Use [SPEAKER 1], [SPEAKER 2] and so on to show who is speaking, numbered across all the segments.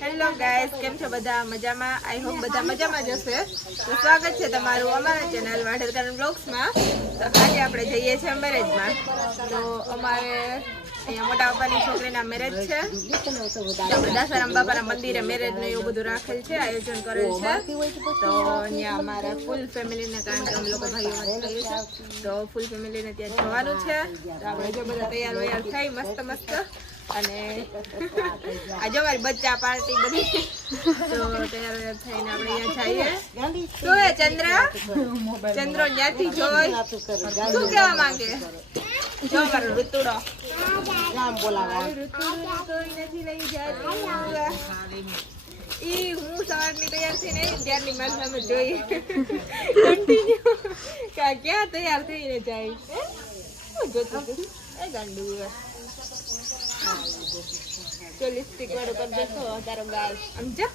[SPEAKER 1] Hello guys કેમ છો બધા? મજામાં? આઈ હોપ બધા મજામાં જ હશે. તો સ્વાગત છે તમારું અમારા ચેનલ વાઢેરકર બ્લોગ્સમાં તો આજે આપણે જઈએ છીએ મેરેજમાં તો અમારે અહીંયા મોટા પપ્પાની છોકરીના મેરેજ છે. આપણે દાસારામ બાપાના મંદિરે મેરેજ ને એવું બધું રાખેલ છે, આયોજન કરેલ છે. તો અહીંયા અમારા ફૂલ ફેમિલીને કારણ કે અમે લોકો ભાઈઓ તો ફૂલ ફેમિલીને ત્યાં જવાનું છે. તો આપણે જો બધા તૈયાર વૈયાર થઈ મસ્ત મસ્ત. અને આજે મારી બચ્ચા પાર્ટી બધી તો તૈયાર થઈને આપણે અહીંયા જઈએ. શું હે ચંદ્ર? ચંદ્ર જ્યાંથી જોઈ. શું કહેવા માંગે? જો મારો ઋતુડો. ઋતુડો કોઈ નથી લઈ જતું. ઈ હું સવારની તૈયાર થઈને આવી ત્યારની મારી સામે જોઈ કન્ટિન્યુ ક્યાં તૈયાર થઈને જાય? જોતું એ ગાંડુ. જો લિપસ્ટિક વાળું કરી દેશો તારો ગાલ. આમ જા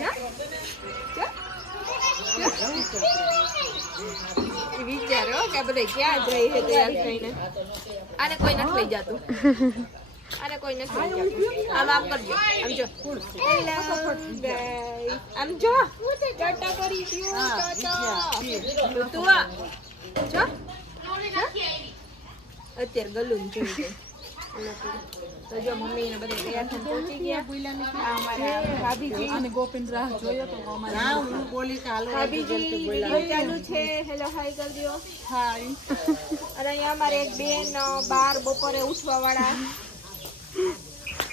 [SPEAKER 1] જા જા. ઈ વિચારો કે બધા ક્યાં જાય છે તૈયાર થઈને. આને કોઈ નથી લઈ જતું. આને કોઈ નથી લઈ જતું. આમ આમ કરજો આમ જો. આમ જો. ટાટા કરી તું જો. અત્યારે ગલું જોઈ તો જો મમ્મી ને બધા તૈયાર થઈને પહોંચી ગયા. આ અમારા ભાભીજી અને ગોપીન રાહ જોયો તો ભાભીજી ચાલુ છે. હેલો હાય કરી દો. હાય. અને અહીંયા અમારે એક બેન બાર બપોરે ઉઠવા વાળા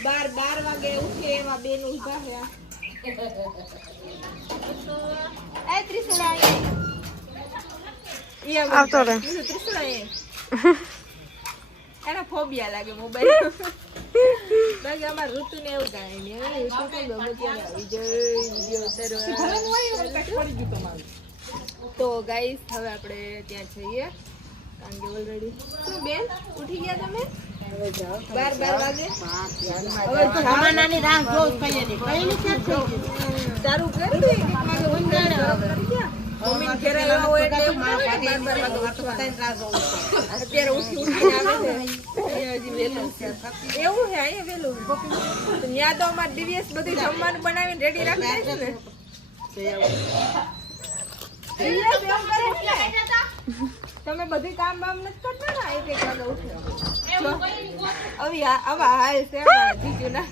[SPEAKER 1] બાર બાર વાગે ઉઠે એવા બેન ઊભા રહ્યા. એ ત્રિશુલા આવતો એને ફોબિયા લાગે મોબાઈલ બાકી અમાર ઋતુ ને એવું કાંઈ નહીં. હવે ઋતુ કઈ ગમે આવી જાય વીડિયો ઉતારવા. તો ગાઈસ હવે આપણે ત્યાં જઈએ. કારણ કે ઓલરેડી શું બેન ઉઠી ગયા તમે? બાર બાર વાગે? હવે
[SPEAKER 2] જમાનાની રાહ જોઉં કઈ નહીં. કઈ નહીં ક્યાં થઈ ગયું?
[SPEAKER 1] તારું કરી. દે મમ્મી ઘરે હોય એટલે એવું ના હોય કે બાર બાર
[SPEAKER 2] રાહ જોઉં
[SPEAKER 1] અત્યારે ઉઠી ઉઠીને આવે છે? અહીંયા હજી વહેલું છે? એવું છે અહીંયા તો ત્યાં તો અમારે દિવસ બધું જમવાનું બનાવીને રેડી રાખતા છે ને. ને. તમે બધી કામ બામ નથી કરતા ને? એક એક વાગે ઉઠે. હવે આવા હાલ છે જીજુ જીજુના.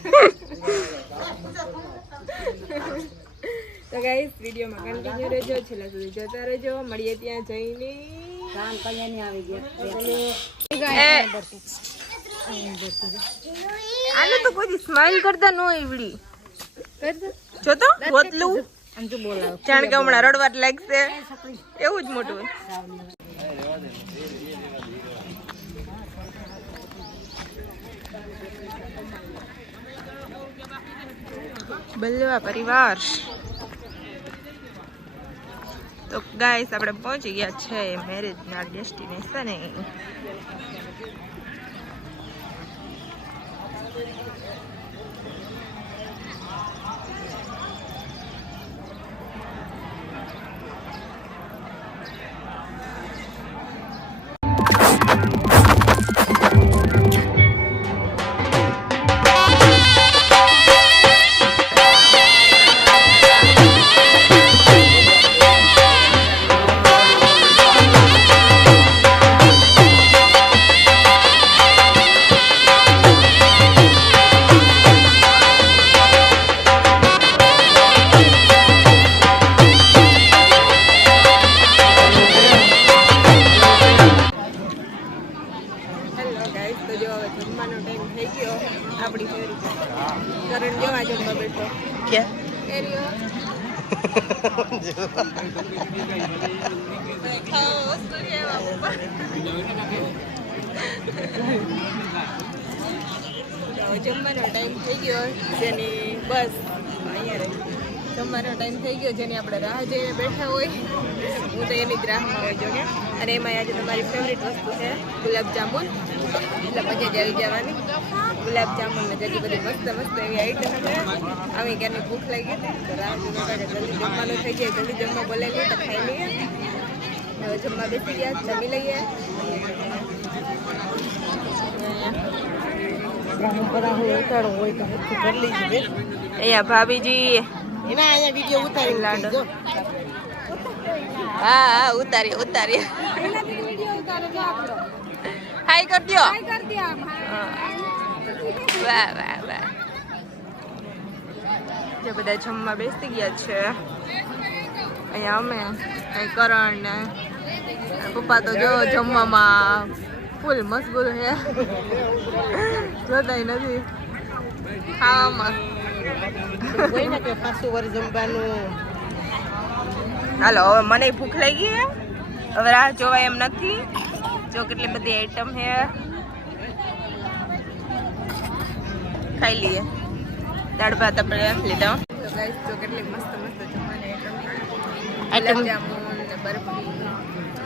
[SPEAKER 1] તો ગાઈસ વિડીયોમાં કન્ટિન્યુ રહેજો. છેલ્લા સુધી જોતા રહેજો. મળીએ ત્યાં જઈને.
[SPEAKER 2] કામ કલ્યાણી આવી ગયા.
[SPEAKER 1] આને તો કોઈ સ્માઈલ કરતા ન એવડી. જો તો બોતલું. જાણ કે હમણાં રડવા જ લાગશે. એવું જ મોટું બલ્લવા પરિવાર. તો ગાઈસ આપણે પહોંચી ગયા છે મેરેજના ડેસ્ટિનેશને તો જો હવે જમવાનો ટાઈમ થઈ ગયો આપણી ફેરી કરણ જો આ જમવા બેઠો જમવાનો ટાઈમ થઈ ગયો જેની બસ અહીંયા રહી. જમવાનો ટાઈમ થઈ ગયો જેની આપણે રાહ જઈને બેઠા હોય. હું તો એની જ રાહમાં હોય જો કે અને એમાં આજે તમારી ફેવરિટ વસ્તુ છે ગુલાબ જામુન એટલે મજા જ આવી જવાની. ગુલાબ જામુન ને જગી બધી મસ્ત મસ્ત એવી આઈટમ છે. આવી ક્યારની ભૂખ લાગી હતી તો રાહ જલ્દી જમવાનું થઈ જાય જલ્દી જમવા બોલાવીએ તો ખાઈ લઈએ. હવે જમવા બેસી ગયા જમી લઈએ. અહીંયા ભાભીજી
[SPEAKER 2] એના અહીંયા વીડિયો ઉતારી
[SPEAKER 1] લાડો. હા હા ઉતારી ઉતારી હાય કર દ્યો હા. વાહ વાહ વાહ. જે બધા જમવા બેસી ગયા છે. અહીંયા અમે અહીં કરણ ને પપ્પા તો જો જમવામાં ફૂલ મશગુલ છે. જોતા નથી ખાવામાં. હાલો હવે મને ભૂખ લાગી હવે રાહ જોવાય એમ નથી. જો કેટલી બધી આઈટમ હે ખાઈ લઈએ. દાળ ભાત આપણે રાખી લીધા. તો ગાઈસ તો કેટલી મસ્ત મસ્ત જમવાની આઈટમ
[SPEAKER 2] આઈટમ
[SPEAKER 1] જામુન ને બરફી.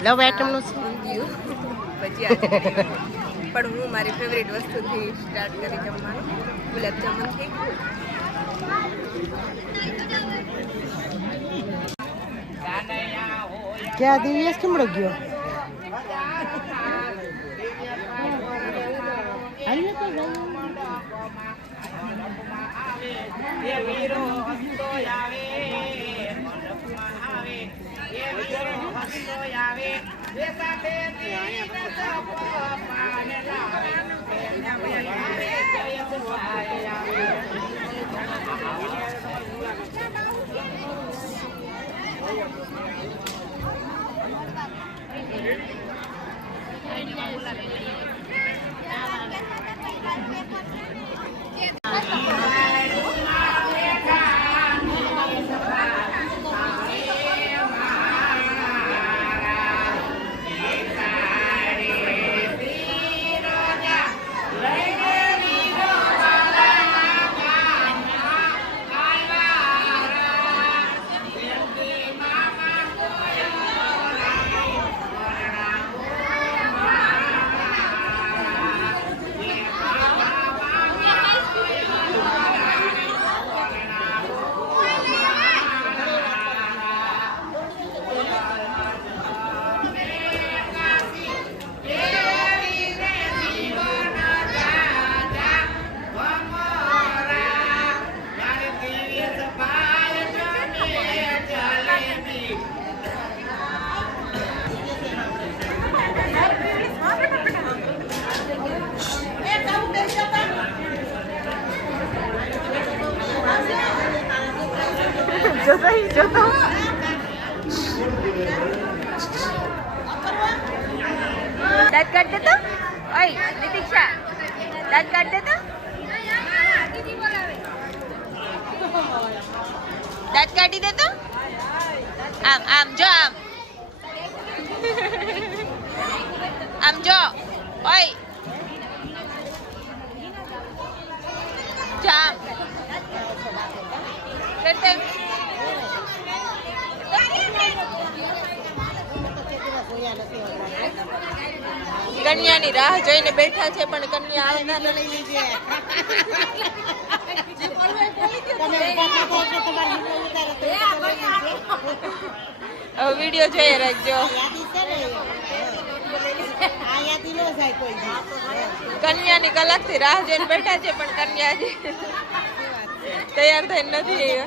[SPEAKER 2] લવ આઈટમનું છે?
[SPEAKER 1] ઊંધિયું પણ હું મારી ફેવરેટ વસ્તુથી સ્ટાર્ટ કરી જમવાનું. ગુલાબ જામુનથી
[SPEAKER 2] ક્યાં દિવ્યાસ કેમ ગયો
[SPEAKER 1] Yeah. દાંત કાઢ તો. ઓય નિતિક્ષા દાંત કાઢ દે તો. દાંત કાઢી દે તો. આમ આમ, જો આમ. આમ જો. ઓય જો આમ કરતે કન્યાની રાહ જોઈને બેઠા છે, પણ કન્યા આવતા
[SPEAKER 2] તમારે વીડિયો
[SPEAKER 1] જોઈએ રાખજો
[SPEAKER 2] ને ન.
[SPEAKER 1] કન્યાની કલાકથી રાહ જોઈને બેઠા છે, પણ કન્યા તૈયાર થઈને નથી
[SPEAKER 2] નથી.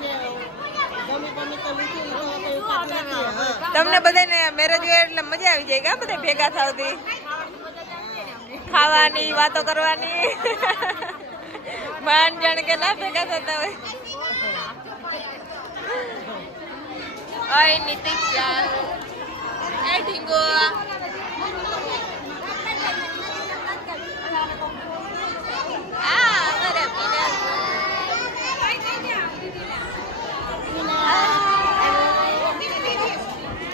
[SPEAKER 1] તમને બધાને મેરેજ હોય એટલે મજા આવી જાય કા બધા ભેગા થાવતી ખાવાની વાતો કરવાની માન જાણ કે ના ભેગા થતા હોય ઓય નીતિક એ ઢીંગો